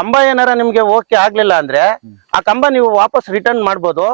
ಕಂಬ ಏನಾರ ನಿಮ್ಗೆ ಓಕೆ ಆಗ್ಲಿಲ್ಲ ಅಂದ್ರೆ ಆ ಕಂಬ ನೀವು ವಾಪಸ್ ರಿಟರ್ನ್ ಮಾಡ್ಬೋದು.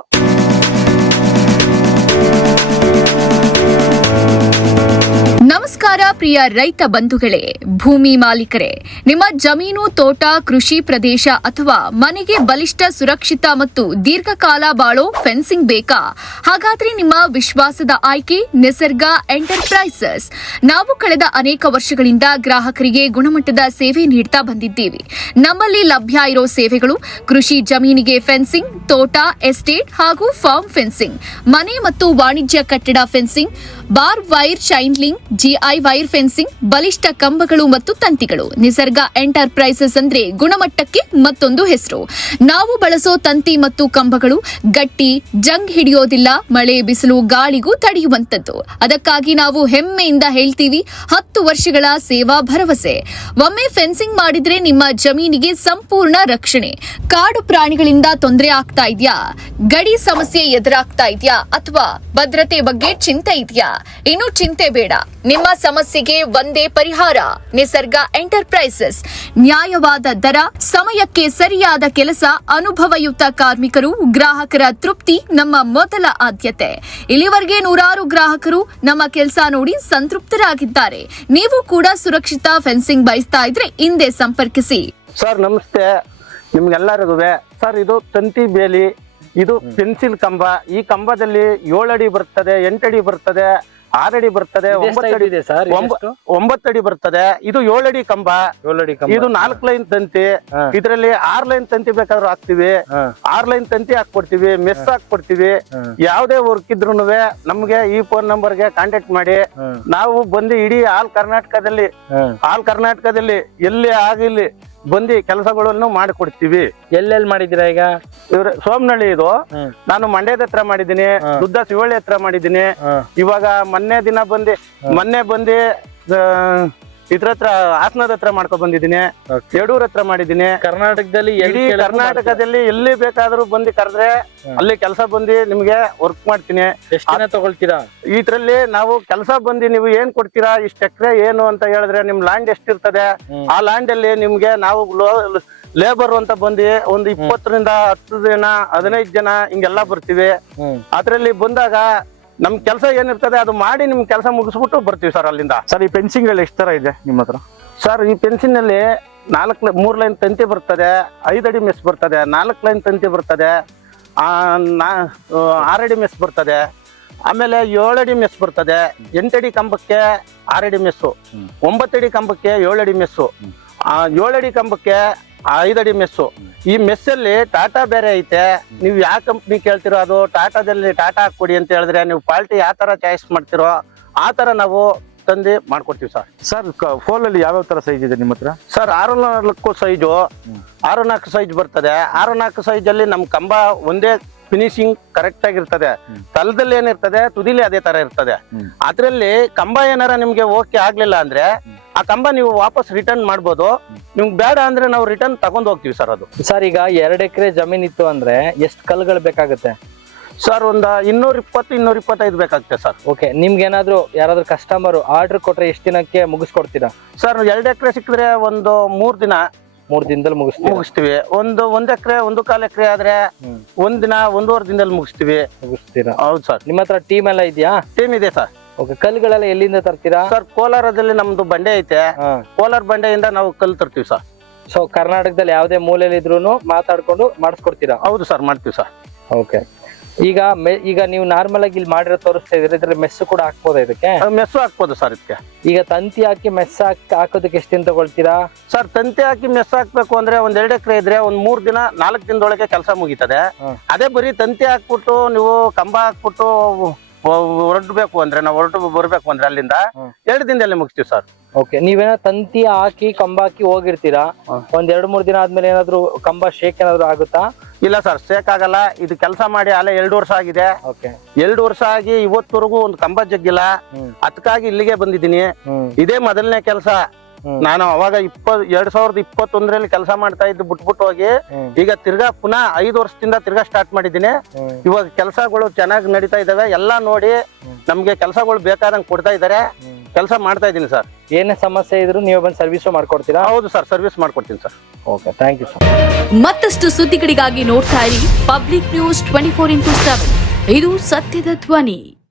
ನಮಸ್ಕಾರ ಪ್ರಿಯ ರೈತ ಬಂಧುಗಳೇ, ಭೂಮಿ ಮಾಲೀಕರೇ, ನಿಮ್ಮ ಜಮೀನು, ತೋಟ, ಕೃಷಿ ಪ್ರದೇಶ ಅಥವಾ ಮನೆಗೆ ಬಲಿಷ್ಠ, ಸುರಕ್ಷಿತ ಮತ್ತು ದೀರ್ಘಕಾಲ ಬಾಳೋ ಫೆನ್ಸಿಂಗ್ ಬೇಕಾ? ಹಾಗಾದ್ರೆ ನಿಮ್ಮ ವಿಶ್ವಾಸದ ಆಯ್ಕೆ ನಿಸರ್ಗ ಎಂಟರ್ಪ್ರೈಸಸ್. ನಾವು ಕಳೆದ ಅನೇಕ ವರ್ಷಗಳಿಂದ ಗ್ರಾಹಕರಿಗೆ ಗುಣಮಟ್ಟದ ಸೇವೆ ನೀಡ್ತಾ ಬಂದಿದ್ದೇವೆ. ನಮ್ಮಲ್ಲಿ ಲಭ್ಯ ಇರೋ ಸೇವೆಗಳು ಕೃಷಿ ಜಮೀನಿಗೆ ಫೆನ್ಸಿಂಗ್, ತೋಟ, ಎಸ್ಟೇಟ್ ಹಾಗೂ ಫಾರ್ಮ್ ಫೆನ್ಸಿಂಗ್, ಮನೆ ಮತ್ತು ವಾಣಿಜ್ಯ ಕಟ್ಟಡ fencing, bar wire, chain link, GI wire fencing, ಬಲಿಷ್ಠ ಕಂಬಗಳು ಮತ್ತು ತಂತಿಗಳು. ನಿಸರ್ಗ ಎಂಟರ್ಪ್ರೈಸಸ್ ಅಂದ್ರೆ ಗುಣಮಟ್ಟಕ್ಕೆ ಮತ್ತೊಂದು ಹೆಸರು. ನಾವು ಬಳಸೋ ತಂತಿ ಮತ್ತು ಕಂಬಗಳು ಗಟ್ಟಿ, ಜಂಗ್ ಹಿಡಿಯೋದಿಲ್ಲ, ಮಳೆ, ಬಿಸಿಲು, ಗಾಳಿಗೂ ತಡೆಯುವಂತದ್ದು. ಅದಕ್ಕಾಗಿ ನಾವು ಹೆಮ್ಮೆಯಿಂದ ಹೇಳ್ತೀವಿ, 10 ವರ್ಷಗಳ ಸೇವಾ ಭರವಸೆ. ಒಮ್ಮೆ ಫೆನ್ಸಿಂಗ್ ಮಾಡಿದ್ರೆ ನಿಮ್ಮ ಜಮೀನಿಗೆ ಸಂಪೂರ್ಣ ರಕ್ಷಣೆ. ಕಾಡು ಪ್ರಾಣಿಗಳಿಂದ ತೊಂದರೆ ಆಗ್ತಾ ಇದೆಯಾ? ಗಡಿ ಸಮಸ್ಯೆ ಎದುರಾಗ್ತಾ ಇದೆಯಾ? ಅಥವಾ ಭದ್ರತೆ ಬಗ್ಗೆ ಚಿಂತೆ ಇದೆಯಾ? ಇನ್ನು ಚಿಂತೆ ಬೇಡ, ನಿಮ್ಮ ಸಮಸ್ಯೆಗೆ ಒಂದೇ ಪರಿಹಾರ. ನಿಸರ್ಗ ಎಂಟರ್ಪ್ರೈಸಸ್. ನ್ಯಾಯವಾದ ದರ, ಸಮಯಕ್ಕೆ ಸರಿಯಾದ ಕೆಲಸ, ಅನುಭವಯುತ ಕಾರ್ಮಿಕರು, ಗ್ರಾಹಕರ ತೃಪ್ತಿ ನಮ್ಮ ಮೊದಲ ಆದ್ಯತೆ. ಇಲ್ಲಿವರೆಗೆ ನೂರಾರು ಗ್ರಾಹಕರು ನಮ್ಮ ಕೆಲಸ ನೋಡಿ ಸಂತೃಪ್ತರಾಗಿದ್ದಾರೆ. ನೀವು ಕೂಡ ಸುರಕ್ಷಿತ ಫೆನ್ಸಿಂಗ್ ಬಯಸ್ತಾ ಇದ್ರೆ ಹಿಂದೆ ಸಂಪರ್ಕಿಸಿ. ಸರ್ ನಮಸ್ತೆ ನಿಮ್ಗೆಲ್ಲರಿಗೂ. ಸರ್ ಇದು ತಂತಿ ಬೇಲಿ, ಇದು ಪೆನ್ಸಿಲ್ ಕಂಬ. ಈ ಕಂಬದಲ್ಲಿ 7 ಅಡಿ ಬರ್ತದೆ, 8 ಅಡಿ ಬರ್ತದೆ, 6 ಅಡಿ ಬರ್ತದೆ, 9 ಅಡಿ ಇದೆ ಸರ್, 9 ಅಡಿ ಬರ್ತದೆ. ಇದು 7 ಅಡಿ ಕಂಬ. ಇದು 4 ಲೈನ್ ತಂತಿ. ಇದರಲ್ಲಿ 6 ಲೈನ್ ತಂತಿ ಬೇಕಾದ್ರೂ ಹಾಕ್ತಿವಿ, 6 ಲೈನ್ ತಂತಿ ಹಾಕೊಡ್ತೀವಿ, ಮೆಸ್ ಹಾಕೊಡ್ತೀವಿ. ಯಾವ್ದೇ ವರ್ಕ್ ಇದ್ರು ನಮ್ಗೆ ಈ ಫೋನ್ ನಂಬರ್ಗೆ ಕಾಂಟ್ಯಾಕ್ಟ್ ಮಾಡಿ. ನಾವು ಬಂದು ಇಡೀ ಆಲ್ ಕರ್ನಾಟಕದಲ್ಲಿ ಎಲ್ಲಿ ಆಗಿಲ್ಲಿ ಬಂದು ಕೆಲಸಗಳನ್ನು ಮಾಡಿಕೊಡ್ತೀವಿ. ಎಲ್ಲೆಲ್ಲಿ ಮಾಡಿದೀರಾ ಈಗ? ಇವ್ರ ಸೋಮನಹಳ್ಳಿ, ಇದು ನಾನು ಮಂಡ್ಯದ ಹತ್ರ ಮಾಡಿದ್ದೀನಿ, ದುದ್ದ ಶಿವಳ್ಳಿ ಹತ್ರ ಮಾಡಿದ್ದೀನಿ. ಇವಾಗ ಮೊನ್ನೆ ಬಂದು ಇದ್ರ ಹತ್ರ ಹಾಸನದ ಹತ್ರ ಮಾಡ್ಕೊ ಬಂದಿದ್ದೀನಿ, ಯಡೂರ್ ಹತ್ರ ಮಾಡಿದ್ದೀನಿ. ಕರ್ನಾಟಕದಲ್ಲಿ ಎಲ್ಲಿ ಬೇಕಾದ್ರೂ ಬಂದು ಕರೆದ್ರೆ ಅಲ್ಲಿ ಕೆಲಸ ಬಂದು ನಿಮ್ಗೆ ವರ್ಕ್ ಮಾಡ್ತೀನಿ. ಎಷ್ಟು ದಿನ ತಗೊಳ್ತೀರಾ? ಇದ್ರಲ್ಲಿ ನಾವು ಕೆಲಸ ಬಂದು ನೀವು ಏನ್ ಕೊಡ್ತೀರಾ, ಇಷ್ಟ ಎಕರೆ ಏನು ಅಂತ ಹೇಳಿದ್ರೆ ನಿಮ್ ಲ್ಯಾಂಡ್ ಎಷ್ಟಿರ್ತದೆ ಆ ಲ್ಯಾಂಡ್ ಅಲ್ಲಿ ನಿಮ್ಗೆ ನಾವು ಲೇಬರ್ ಅಂತ ಬಂದು ಒಂದು 20 ರಿಂದ 10 ಜನ 15 ಜನ ಹಿಂಗೆಲ್ಲಾ ಬರ್ತೀವಿ. ಅದ್ರಲ್ಲಿ ಬಂದಾಗ ನಮ್ ಕೆಲಸ ಏನಿರ್ತದೆ ಅದು ಮಾಡಿ ನಿಮ್ ಕೆಲಸ ಮುಗಿಸ್ಬಿಟ್ಟು ಬರ್ತೀವಿ ಸರ್ ಅಲ್ಲಿಂದ. ಸರ್ ಈ ಫೆನ್ಸಿಂಗ್ ಗಳು ಎಷ್ಟು ತರ ಇದೆ ನಿಮ್ಮ ಹತ್ರ? ಸರ್ ಈ ಫೆನ್ಸಿಂಗ್ ನಲ್ಲಿ 3 ಲೈನ್ ತಂತಿ ಬರ್ತದೆ, 5 ಅಡಿ ಮೆಸ್ ಬರ್ತದೆ, 4 ಲೈನ್ ತಂತಿ ಬರ್ತದೆ, 6 ಅಡಿ ಮೆಸ್ ಬರ್ತದೆ, ಆಮೇಲೆ 7 ಅಡಿ ಮೆಸ್ ಬರ್ತದೆ, 8 ಅಡಿ ಕಂಬಕ್ಕೆ 6 ಅಡಿ ಮೆಸ್ಸು, 9 ಅಡಿ ಕಂಬಕ್ಕೆ 7 ಅಡಿ ಮೆಸ್ಸು, 7 ಅಡಿ ಕಂಬಕ್ಕೆ 5 ಅಡಿ ಮೆಸ್ಸು. ಈ ಮೆಸ್ಸಲ್ಲಿ ಟಾಟಾ ಬೇರೆ ಐತೆ. ನೀವು ಯಾವ ಕಂಪ್ನಿ ಕೇಳ್ತಿರೋ ಅದು ಟಾಟಾದಲ್ಲಿ ಟಾಟಾ ಹಾಕೊಡಿ ಅಂತ ಹೇಳಿದ್ರೆ ನೀವು ಪಾಲ್ಟಿ ಯಾವ ತರ ಚಾಯ್ಸ್ ಮಾಡ್ತಿರೋ ಆ ತರ ನಾವು ತಂದು ಮಾಡ್ಕೊಡ್ತೀವಿ ಸರ್. ಸರ್ ಫೋಲ್ ಅಲ್ಲಿ ಯಾವ್ಯಾವ ತರ ಸೈಜ್ ಇದೆ ನಿಮ್ಮ ಹತ್ರ? ಸರ್ 6-4 ಸೈಜು, 6-4 ಸೈಜ್ ಬರ್ತದೆ. 6-4 ಸೈಜ್ ಅಲ್ಲಿ ನಮ್ ಕಂಬ ಒಂದೇ ಫಿನಿಶಿಂಗ್ ಕರೆಕ್ಟ್ ಆಗಿರ್ತದೆ. ತಲದಲ್ಲಿ ಏನಿರ್ತದೆ ತುದಿಲಿ ಅದೇ ತರ ಇರ್ತದೆ. ಅದ್ರಲ್ಲಿ ಕಂಬ ಏನಾರ ನಿಮ್ಗೆ ಓಕೆ ಆಗ್ಲಿಲ್ಲ ಅಂದ್ರೆ ಆ ಕಂಬ ನೀವು ವಾಪಸ್ ರಿಟರ್ನ್ ಮಾಡ್ಬೋದು. ನಿಮ್ಗೆ ಬೇಡ ಅಂದ್ರೆ ನಾವು ರಿಟರ್ನ್ ತಗೊಂಡ್ ಹೋಗ್ತೀವಿ ಸರ್. ಅದು ಸರ್ ಈಗ 2 ಎಕರೆ ಜಮೀನ್ ಇತ್ತು ಅಂದ್ರೆ ಎಷ್ಟು ಕಲ್ಗಳು ಬೇಕಾಗುತ್ತೆ? ಸರ್ ಒಂದು 220-225 ಬೇಕಾಗುತ್ತೆ ಸರ್. ಓಕೆ, ನಿಮ್ಗೆ ಯಾರಾದ್ರೂ ಕಸ್ಟಮರ್ ಆರ್ಡರ್ ಕೊಟ್ರೆ ಎಷ್ಟು ದಿನಕ್ಕೆ ಮುಗಿಸ್ಕೊಡ್ತೀರಾ? ಸರ್ 2 ಎಕರೆ ಸಿಕ್ಕಿದ್ರೆ ಒಂದು 3 ದಿನದಲ್ಲಿ ಮುಗಿಸ್ತೀವಿ. 1 ಎಕರೆ 1/4 ಎಕರೆ ಆದ್ರೆ 1 ದಿನ 1.5 ದಿನದಲ್ಲಿ ಮುಗಿಸ್ತೀರಾ? ಹೌದು ಸರ್. ನಿಮ್ಮ ಹತ್ರ ಟೀಮ್ ಎಲ್ಲ ಇದೆಯಾ? ಟೀಮ್ ಇದೆ ಸರ್. ಓಕೆ, ಕಲ್ಗಳೆಲ್ಲ ಎಲ್ಲಿಂದ ತರ್ತೀರಾ? ಸರ್ ಕೋಲಾರದಲ್ಲಿ ನಮ್ದು ಬಂಡೆ ಐತೆ, ಕೋಲಾರ ಬಂಡೆಯಿಂದ ನಾವು ಕಲ್ಲು ತರ್ತೀವಿ ಸರ್. ಸೊ ಕರ್ನಾಟಕದಲ್ಲಿ ಯಾವುದೇ ಮೂಲೆಯಲ್ಲಿ ಇದ್ರೂ ಮಾತಾಡ್ಕೊಂಡು ಮಾಡಿಸ್ಕೊಡ್ತೀರಾ? ಹೌದು ಸರ್, ಮಾಡ್ತೀವಿ ಸರ್. ಓಕೆ, ಈಗ ನೀವು ನಾರ್ಮಲ್ ಆಗಿ ಇಲ್ಲಿ ಮಾಡಿರೋ ತೋರಿಸ್ತಾ ಇದ್ರೆ ಇದ್ರಲ್ಲಿ ಮೆಸ್ ಕೂಡ ಹಾಕ್ಬೋದಾ? ಇದಕ್ಕೆ ಮೆಸ್ಸು ಹಾಕ್ಬೋದು ಸರ್. ಇದಕ್ಕೆ ಈಗ ತಂತಿ ಹಾಕಿ ಮೆಸ್ ಹಾಕೋದಕ್ಕೆ ಎಷ್ಟು ದಿನ ತಗೊಳ್ತೀರಾ? ಸರ್ ತಂತಿ ಹಾಕಿ ಮೆಸ್ ಹಾಕ್ಬೇಕು ಅಂದ್ರೆ 2 ಎಕರೆ ಇದ್ರೆ 3 ದಿನ 4 ದಿನದೊಳಗೆ ಕೆಲಸ ಮುಗೀತದೆ. ಅದೇ ಬರೀ ತಂತಿ ಹಾಕ್ಬಿಟ್ಟು ನೀವು ಕಂಬ ಹಾಕ್ಬಿಟ್ಟು ಹೊರಡ್ಬೇಕು ಅಂದ್ರೆ ನಾವು ಬರ್ಬೇಕು ಅಂದ್ರೆ ಅಲ್ಲಿಂದ 2 ದಿನದಲ್ಲಿ ಮುಗಿಸ್ತೀವಿ ಸರ್. ಓಕೆ, ನೀವೇನ ತಂತಿ ಹಾಕಿ ಕಂಬ ಹಾಕಿ ಹೋಗಿರ್ತೀರಾ, 1-2-3 ದಿನ ಆದ್ಮೇಲೆ ಏನಾದ್ರು ಕಂಬ ಶೇಕ್ ಏನಾದ್ರು ಆಗುತ್ತಾ? ಇಲ್ಲ ಸರ್, ಶೇಕ್ ಆಗಲ್ಲ. ಇದು ಕೆಲಸ ಮಾಡಿ ಅಲ್ಲೇ 2 ವರ್ಷ ಆಗಿದೆ. 2 ವರ್ಷ ಆಗಿ ಇವತ್ತವರೆಗೂ ಒಂದು ಕಂಬ ಜಗ್ಗಿಲ್ಲ. ಅದಕ್ಕಾಗಿ ಇಲ್ಲಿಗೆ ಬಂದಿದ್ದೀನಿ. ಇದೇ ಮೊದಲನೇ ಕೆಲಸ. ನಾನು ಅವಾಗ 2021ರಲ್ಲಿ ಕೆಲಸ ಮಾಡ್ತಾ ಇದ್ದು ಬಿಟ್ಬಿಟ್ಟು ಹೋಗಿ ಈಗ ತಿರ್ಗಾ ಪುನಃ 5 ವರ್ಷದಿಂದ ತಿರ್ಗಾ ಸ್ಟಾರ್ಟ್ ಮಾಡಿದ್ದೀನಿ. ಇವಾಗ ಕೆಲಸಗಳು ಚೆನ್ನಾಗಿ ನಡೀತಾ ಇದಾವೆ. ಎಲ್ಲಾ ನೋಡಿ ನಮ್ಗೆ ಕೆಲಸಗಳು ಬೇಕಾದಂಗೆ ಕೊಡ್ತಾ ಇದಾರೆ. ಕೆಲಸ ಮಾಡ್ತಾ ಇದ್ದೀನಿ ಸರ್. ಏನೇ ಸಮಸ್ಯೆ ಇದ್ರು ನೀವು ಬಂದು ಸರ್ವಿಸ್ ಮಾಡ್ಕೊಡ್ತೀರಾ? ಹೌದು ಸರ್, ಸರ್ವಿಸ್ ಮಾಡ್ಕೊಡ್ತೀನಿ sir. Okay, thank you sir. ಮತ್ತಷ್ಟು ಸುದ್ದಿಗಳಿಗಾಗಿ ನೋಡ್ತಾ ಇರಿ ಪಬ್ಲಿಕ್ ನ್ಯೂಸ್ 24x7. ಇದು ಸತ್ಯದ ಧ್ವನಿ.